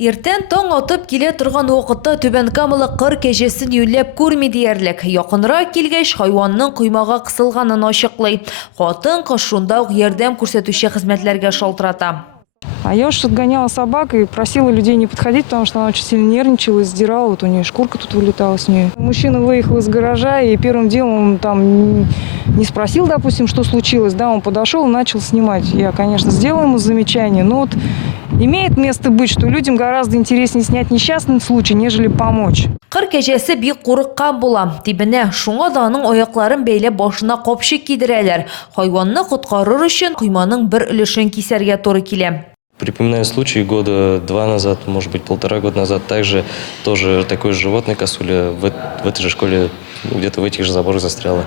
Иртен тоң атып килә торган вакытта Түбән Камалы кыр кәҗәсен юлләп күрми диярлек. Якынрак килгәч, хайванның коймага кысылганын ачыклый. Хатын-кыз шунда ук ярдәм күрсәтүче хезмәтләргә шалтырата. А я уж отгоняла собак и просила людей не подходить, потому что она очень сильно нервничала и сдирала. Вот у нее шкурка тут вылетала с нее. Мужчина выехал из гаража и первым делом он там не спросил, допустим, что случилось. Да, он подошел и начал снимать. Я, конечно, сделала ему замечание, но вот имеет место быть, что людям гораздо интереснее снять несчастный случай, нежели помочь. Кыр кәҗәсе бик курыккан була. Тибенә шуңа да аның аякларын бәйләп башына капчык кидерәләр. Хайванны коткарыр өчен койманың бер өлешен кисәргә туры килә. Припоминаю случай года 2 назад, может быть, 1,5 года назад, также тоже такое же животное, косуля, в этой же школе, где-то в этих же заборах застряла.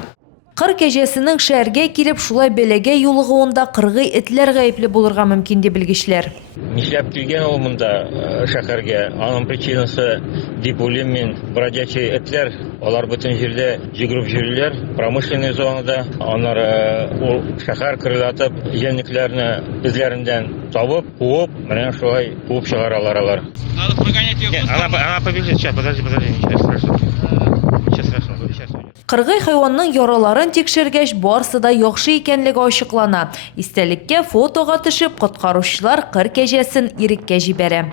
Кыр кәҗәсенең шәһәргә килеп шулай бәләгә юлыгуында кыргый этләр гаепле булырга мөмкин дип белгечләр. Нишләп килгән ул монда шәһәргә? Аның причинасы дип уйлыйм мин, бродячий этләр, алар бөтен җирдә йөгереп йөриләр, промышленный зонада, аннары ул шәһәр кырылатып, җәнлекләрне эзләреннән табып, куып, менә шулай куып чыгаралар алар. Надо прогонять её. Она побежит, сейчас, подожди, ничего страшного. Ничего страшного, сейчас. Кыргый хайванның яраларын тикшергәч, барсы да яхшы икәнлеге ачыклана. Истәлеккә фотога төшеп, коткаручылар кыр кәҗәсен иреккә җибәрә.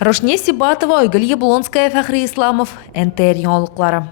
Рошния Сибатова, Айгөл Яблонская, Фәхри Исламов, НТР яңалыклары.